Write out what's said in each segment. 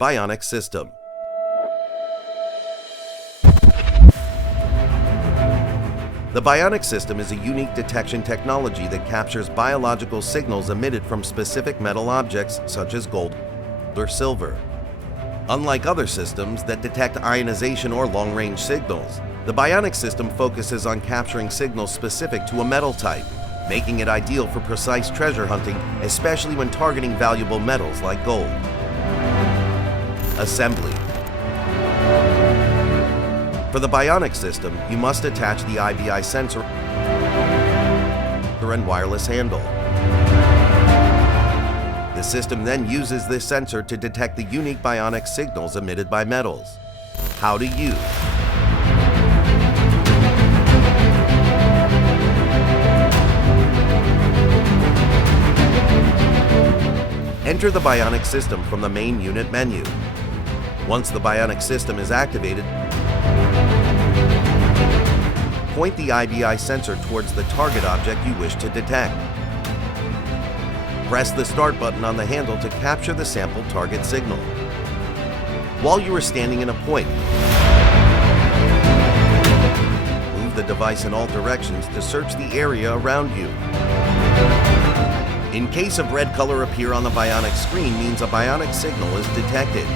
5.Bionic system. The Bionic system is a unique detection technology that captures biological signals emitted from specific metal objects such as gold or silver. Unlike other systems that detect ionization or long-range signals, the Bionic system focuses on capturing signals specific to a metal type, making it ideal for precise treasure hunting, especially when targeting valuable metals like gold. Assembly. For the Bionic system, you must attach the IBI sensor and wireless handle. The system then uses this sensor to detect the unique bionic signals emitted by metals. How to use. Enter the Bionic system from the main unit menu. Once the Bionic system is activated, point the IBI sensor towards the target object you wish to detect. Press the Start button on the handle to capture the sample target signal. While you are standing in a point, move the device in all directions to search the area around you. In case of red color appear on the Bionic screen means a Bionic signal is detected,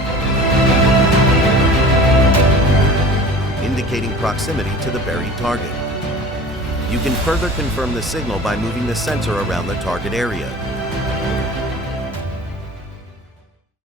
indicating proximity to the buried target. You can further confirm the signal by moving the sensor around the target area.